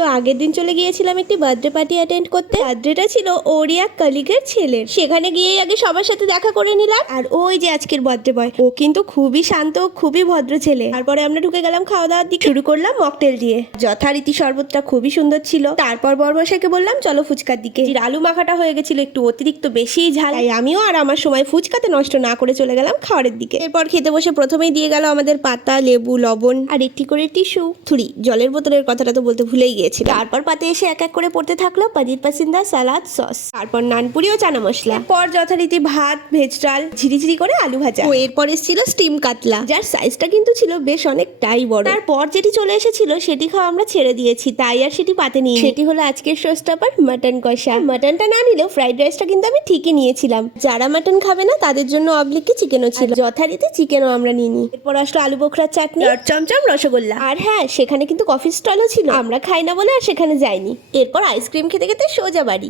তো আগের দিন চলে গিয়েছিলাম একটি বার্থডে পার্টি অ্যাটেন্ড করতে। বার্থডেটা ছিল ওরই এক কলিগের ছেলের। সেখানে গিয়েই আগে সবার সাথে দেখা করে নিলাম। আর ওই যে আজকের বার্থডে বয়, ও কিন্তু খুবই শান্ত, খুবই ভদ্র ছেলে। তারপরে আমরা ঢুকে গেলাম খাওয়া দাওয়ার দিকে। শুরু করলাম মকটেল দিয়ে। যথারীতি শরবতটা খুবই সুন্দর ছিল। তারপর বড়মশাইকে বললাম চলো ফুচকার দিকে। আলু মাখাটা হয়ে গেছিল একটু অতিরিক্ত বেশি ঝাল, তাই আমিও আর আমার সময় ফুচকাতে নষ্ট না করে চলে গেলাম খাওয়ারের দিকে। এরপর খেতে বসে প্রথমেই দিয়ে গেল আমাদের পাতা, লেবু, লবণ আর একটি করে টিস্যু, থুরি, জলের বোতলের কথাটা তো বলতে ভুলেই গিয়েছিল। তারপর পাতে এসে এক এক করে পড়তে থাকলো পনির পাসিন্দা, সালাদ, সস, তারপর নানপুরি ও চানা মশলা। পর যথারীতি ভাত, ভেজ ডাল, ঝিরিঝিরি করে আলু ভাজা। ও এরপর এসেছিল স্টিম কাতলা, যার সাইজটা কিন্তু ছিল বেশ অনেকটাই বড়। তারপর যেটি চলে এসেছিল সেটি খাওয়া আমরা ছেড়ে দিয়েছি, তাই আর সেটি পাতে নিই। সেটি হলো আজকের শোস্টপার মাটন কষা। মাটনটা না নিলেও ফ্রাইড রাইসটা কিন্তু আমি ঠিকই নিয়েছিলাম। যারা মাটন খাবে না তাদের জন্য অবলিকি চিকেনও ছিল, যথারীতি চিকেনও আমরা নিইনি। এরপর আসলো আলু বোখরার চাটনি, চমচম, রসগোল্লা। আর হ্যাঁ, সেখানে কিন্তু কফি স্টলও ছিল। আমরা খাই না বলে আর সেখানে যাইনি। এরপর আইসক্রিম খেতে খেতে সোজা বাড়ি।